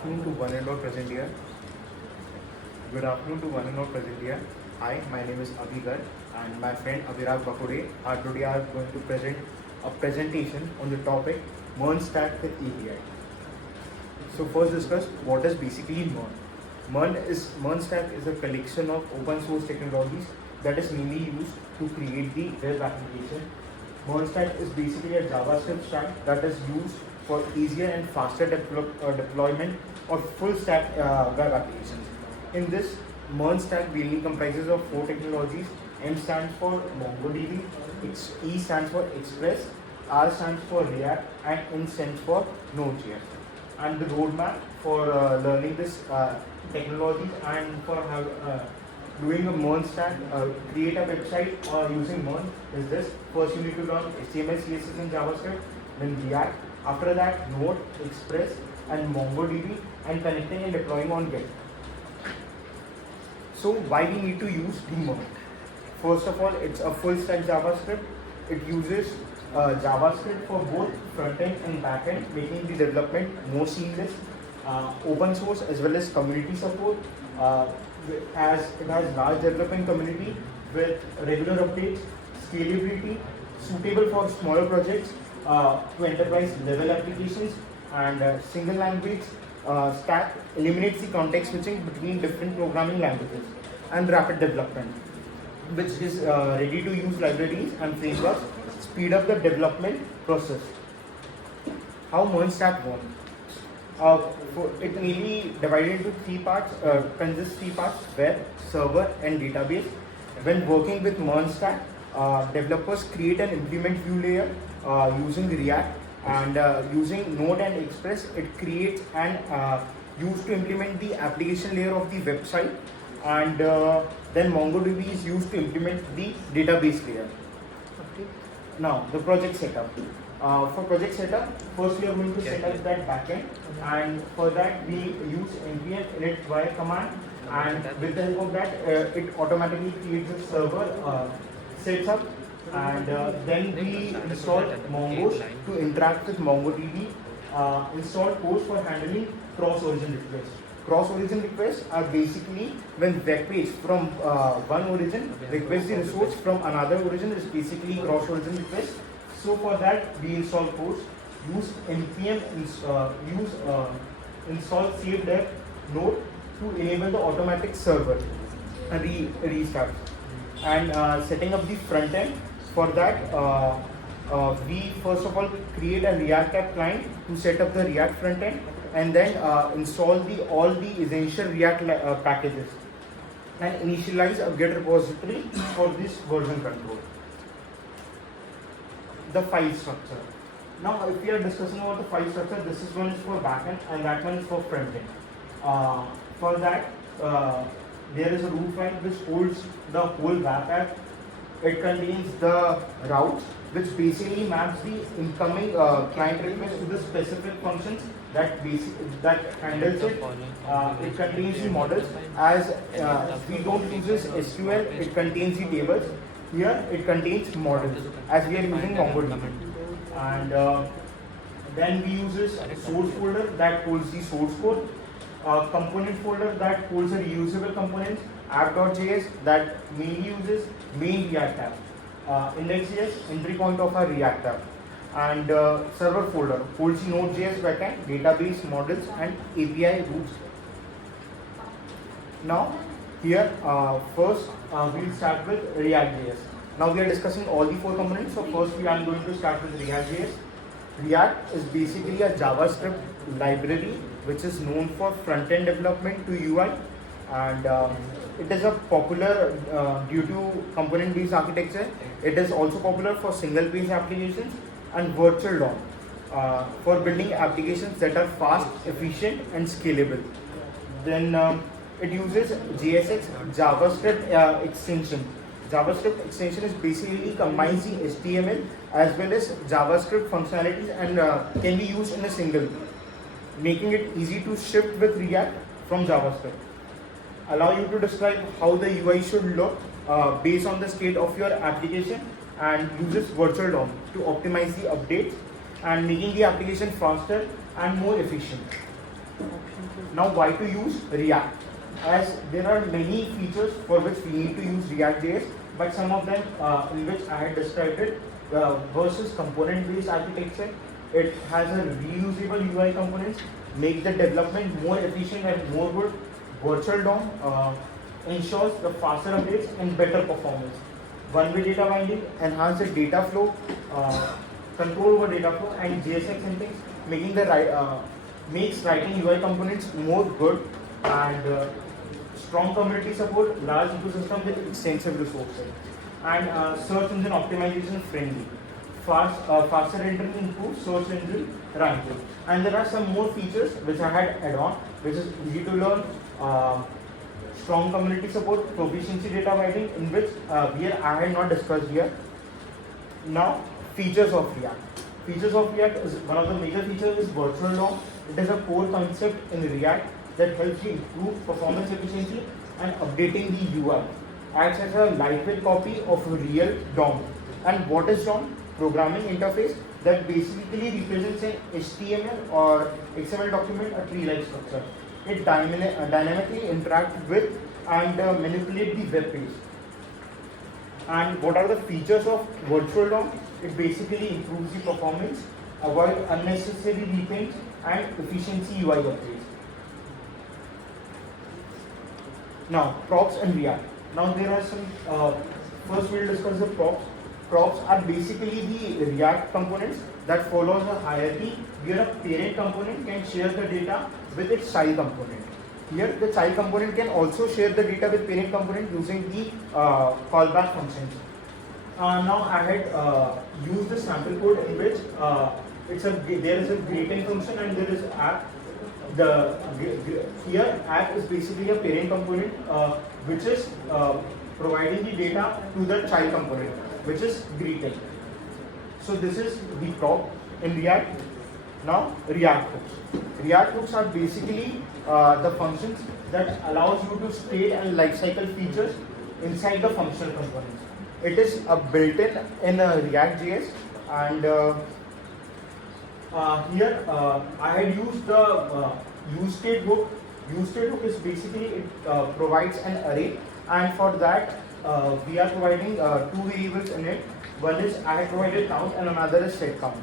Afternoon to one and all present here. Good afternoon to one and all present here. Hi, my name is Abhigar and my friend Abhiraj Bakure are today are going to present a presentation on the topic Mern stack with API. So first discuss what is basically Mern. Mern stack is a collection of open source technologies that is mainly used to create the web application. Mern stack is basically a JavaScript stack that is used for easier and faster deployment of full stack web applications. In this, Mern stack mainly comprises of four technologies. M stands for MongoDB, E stands for Express, R stands for React, and N stands for Node.js. And the roadmap for learning this technologies and for doing a Mern stack, create a website using Mern is this. First, you need to learn HTML, CSS, and JavaScript, then React. After that, Node, Express, and MongoDB, and connecting and deploying on Git. So, why we need to use the Mern? First of all, it's a full stack JavaScript. It uses JavaScript for both front end and back end, making the development more seamless. Open source as well as community support. As it has large development community with regular updates, scalability, suitable for smaller projects to enterprise level applications, and single language stack eliminates the context switching between different programming languages, and rapid development, which is ready to use libraries and frameworks, speed up the development process. How Mern stack works? It mainly divided into three parts, consists three parts: web, server, and database. When working with Mern stack, developers create and implement view layer using React, and using Node and Express, it creates and used to implement the application layer of the website, and then MongoDB is used to implement the database layer. Okay. Now the project setup. For project setup, first we are going to set up that backend, and for that we use npm init via command, and with the help of that it automatically creates a server, sets up, and then we install Mongoose to interact with MongoDB, install Post for handling cross-origin requests. Cross-origin requests are basically when web page from one origin requests the resource from another origin, is basically cross-origin request. So for that we install Post, use npm install save dev node to enable the automatic server and restart. And setting up the front end, for that we first of all create a React app client to set up the React front end, and then install all the essential React packages, and initialize a Git repository for this version control. The file structure. Now, if we are discussing about the file structure, this is one is for backend and that one is for frontend. For that, there is a root file which holds the whole web app. It contains the routes, which basically maps the incoming client request to the specific functions that handles it. It contains the models. As we don't use SQL, it contains the tables. Here it contains models, as we are using MongoDB. And then we use this source folder that holds the source code, component folder that holds the reusable components, app.js that mainly uses main React app, index.js entry point of our React app, and server folder holds the Node.js backend, database, models, and API routes. Now here first we'll start with React.js. Now we are discussing all the four components. So first we are going to start with React.js. React is basically a JavaScript library which is known for front-end development to UI, and it is a popular due to component-based architecture. It is also popular for single-page applications and virtual DOM for building applications that are fast, efficient, and scalable. Then it uses JSX JavaScript extension. JavaScript extension is basically combines the HTML as well as JavaScript functionalities and can be used in a single, making it easy to shift with React from JavaScript. Allow you to describe how the UI should look based on the state of your application, and uses virtual DOM to optimize the updates and making the application faster and more efficient. Now, why to use React? As there are many features for which we need to use React.js, but some of them in which I had described it versus component-based architecture. It has a reusable UI components, make the development more efficient and more good. Virtual DOM ensures the faster updates and better performance. One-way data binding enhance the data flow, control over data flow, and JSX and things, making the makes writing UI components more good, and strong community support, large ecosystem with extensive resources, and search engine optimization friendly. Faster rendering improves search engine ranking. And there are some more features which I had add on, which is easy to learn, strong community support, proficiency data binding, in which I had not discussed here. Now, features of React. Features of React is one of the major features is virtual DOM. It is a core concept in React that helps you improve performance efficiency and updating the UI. Acts as a lightweight copy of a real DOM. And what is DOM? Programming interface that basically represents an HTML or XML document, a tree-like structure. It dynamically interacts with and manipulate the web page. And what are the features of virtual DOM? It basically improves the performance, avoid unnecessary repaints, and efficiency UI updates. Now, props and React. Now there are some, first we'll discuss the props. Props are basically the React components that follows a hierarchy where a parent component can share the data with its child component. Here, the child component can also share the data with parent component using the callback functions. Now, I had used the sample code in which there is a greeting function and there is app. Here, app is basically a parent component which is providing the data to the child component, which is greeting. So this is the prop in React. Now, React hooks. React hooks are basically the functions that allows you to state and lifecycle features inside the functional components. It is built-in React.js, and here I had used the useState hook. useState hook is basically it provides an array, and for that we are providing two variables in it. One is I had provided count and another is set count.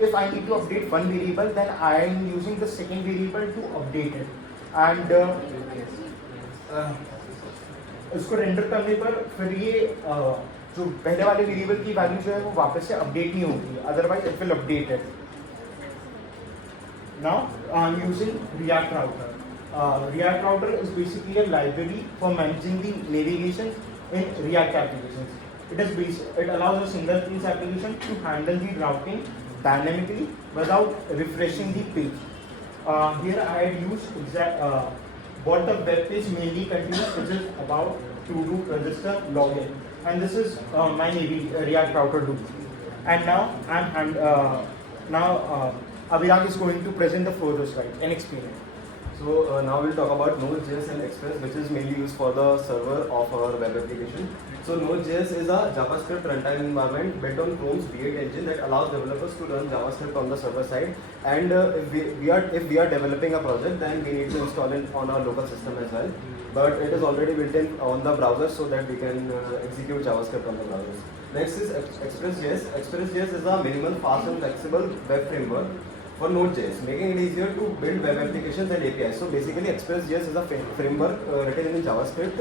If I need to update one variable, then I am using the second variable to update it, and इसको render करने पर फिर ये जो पहले वाले variable की value जो है वो वापस से अपडेट नहीं होगी, otherwise it will update it. Now I am using React Router. React Router is basically a library for managing the navigation in React applications. It allows a single piece application to handle the routing dynamically without refreshing the page. Here I had used what the web page mainly contains, which is about to do register login, and this is my React Router do. And now Abhiraj is going to present the further slide and explain it. So now we'll talk about Node.js and Express, which is mainly used for the server of our web application. So Node.js is a JavaScript runtime environment built on Chrome's V8 engine that allows developers to run JavaScript on the server side. And if we are developing a project, then we need to install it on our local system as well. But it is already built in on the browser so that we can execute JavaScript on the browsers. Next is Express.js. Express.js is a minimal, fast and flexible web framework for Node.js, making it easier to build web applications and APIs. So basically, Express.js is a framework written in JavaScript,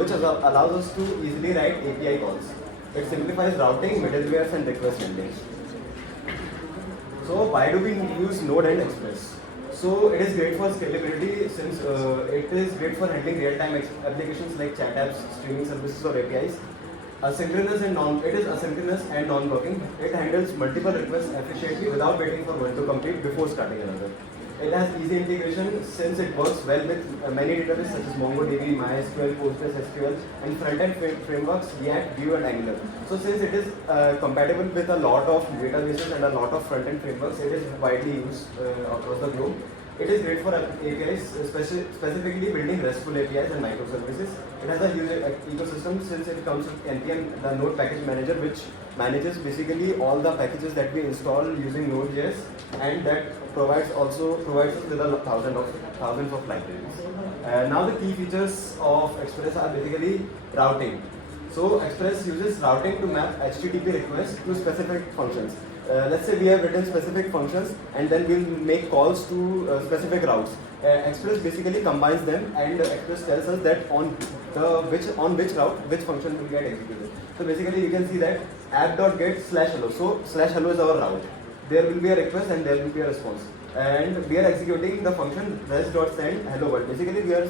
which allows us to easily write API calls. It simplifies routing, middlewares, and request handling. So why do we use Node and Express? So it is great for scalability, since it is great for handling real-time applications like chat apps, streaming services, or APIs. It is asynchronous and non-blocking. It handles multiple requests efficiently without waiting for one to complete before starting another. It has easy integration since it works well with many databases such as MongoDB, MySQL, PostgreSQL, and front-end frameworks React, Vue, and Angular. So since it is compatible with a lot of databases and a lot of front-end frameworks, it is widely used across the globe. It is great for APIs, specifically building RESTful APIs and microservices. It has a huge ecosystem since it comes with NPM, the Node Package Manager, which manages basically all the packages that we install using Node.js, and that provides us with thousands of libraries. Now the key features of Express are basically routing. So Express uses routing to map HTTP requests to specific functions. Let's say we have written specific functions and then we'll make calls to specific routes. Express basically combines them, and Express tells us that on which route which function will get executed. So basically you can see that app.get/hello. So /hello is our route. There will be a request and there will be a response. And we are executing the function res.send hello world. Basically we are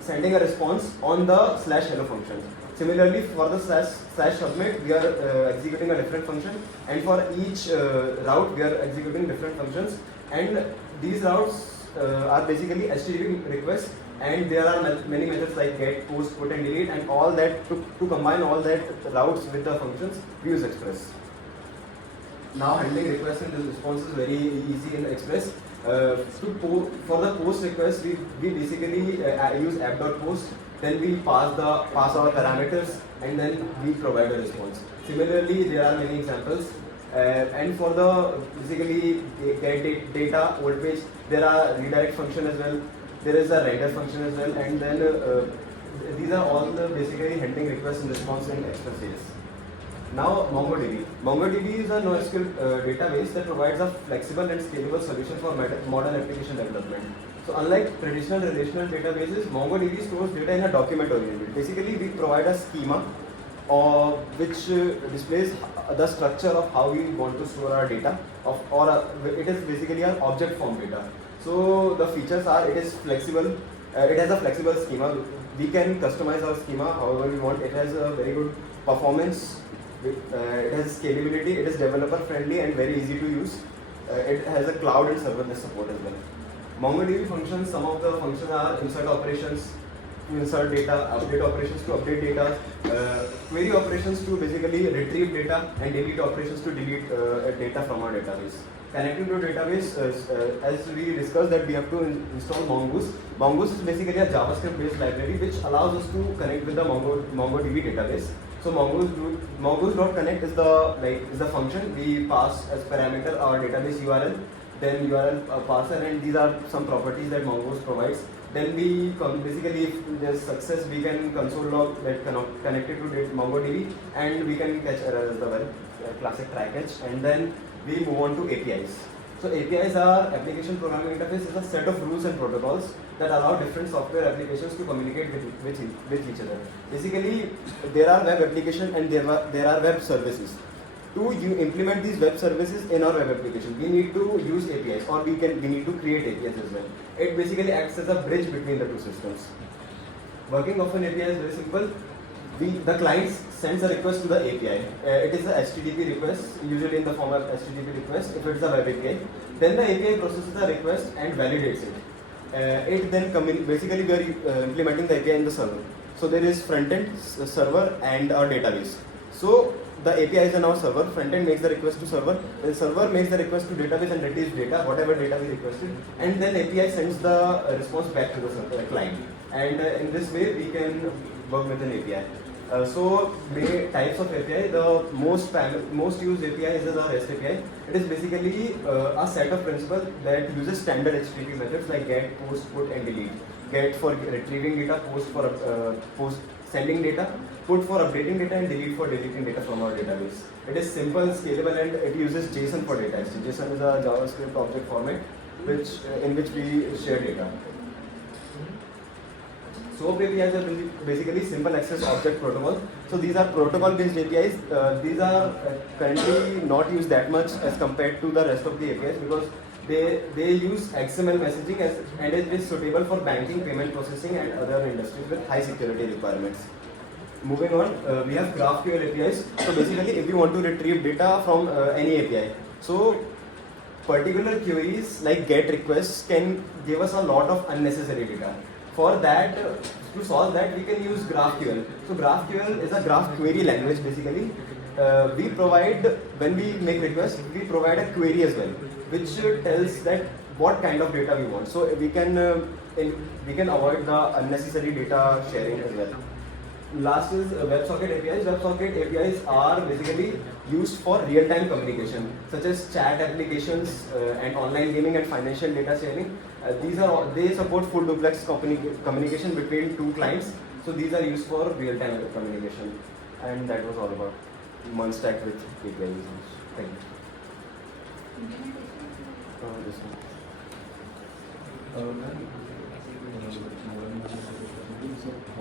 sending a response on the /hello function. Similarly, for the /submit, we are executing a different function, and for each route, we are executing different functions. And these routes are basically HTTP requests, and there are many methods like get, post, put, and delete, and all that to combine all that routes with the functions, we use Express. Now, handling requests and response is very easy in Express. For the post request, we basically use app.post. Then we pass our parameters, and then we provide a response. Similarly, there are many examples. And for the basically get data old page, there are redirect function as well. There is a render function as well, and then these are all the basically handling requests and response in Express.js. Now MongoDB. MongoDB is a NoSQL database that provides a flexible and scalable solution for modern application development. So unlike traditional relational databases, MongoDB stores data in a document oriented. Basically, we provide a schema which displays the structure of how we want to store our data, it is basically an object form data. So the features are, it is flexible, it has a flexible schema. We can customize our schema however we want. It has a very good performance. It has scalability, it is developer friendly and very easy to use. It has a cloud and serverless support as well. MongoDB functions, some of the functions are insert operations to insert data, update operations to update data, query operations to basically retrieve data, and delete operations to delete data from our database. Connecting to a database, as we discussed that we have to install Mongoose. Mongoose is basically a JavaScript based library which allows us to connect with the MongoDB database. So Mongoose.connect is the function we pass as parameter our database URL, then URL parser, and these are some properties that Mongoose provides. Then we basically, if there's success, we can console log that connected to MongoDB, and we can catch errors as well, classic try catch, and then we move on to APIs. So APIs are application programming interface, is a set of rules and protocols that allow different software applications to communicate with each other. Basically, there are web applications and there are web services. To implement these web services in our web application, we need to use APIs, or we need to create APIs as well. It basically acts as a bridge between the two systems. Working of an API is very simple. The client sends a request to the API. It is a HTTP request, usually in the form of HTTP request. If it is a web API, then the API processes the request and validates it. It then basically we are implementing the API in the server. So there is front end, server, and our database. So the API is now server. Front end makes the request to server. Then server makes the request to database and retrieves data, whatever data we requested, and then API sends the response back to the client. And in this way, we can work with an API. So many types of API. The most used API is the REST API. It is basically a set of principles that uses standard HTTP methods like get, post, put, and delete. Get for retrieving data, post for sending data, put for updating data, and delete for deleting data from our database. It is simple, scalable, and it uses JSON for data. JSON is a JavaScript object format in which we share data. SOAP APIs are basically simple access object protocol. So these are protocol based APIs. These are currently not used that much as compared to the rest of the APIs because they use XML messaging and it is suitable for banking, payment processing, and other industries with high security requirements. Moving on, we have GraphQL APIs. So basically, if you want to retrieve data from any API, so particular queries like GET requests can give us a lot of unnecessary data. For that, to solve that, we can use GraphQL. So GraphQL is a graph query language basically. We provide, when we make requests, we provide a query as well, which tells that what kind of data we want. So we can avoid the unnecessary data sharing as well. last is WebSocket APIs. WebSocket APIs are basically used for real-time communication, such as chat applications and online gaming and financial data sharing. They support full duplex communication between two clients. So these are used for real-time communication. And that was all about Mern stack with APIs. Thank you. This one.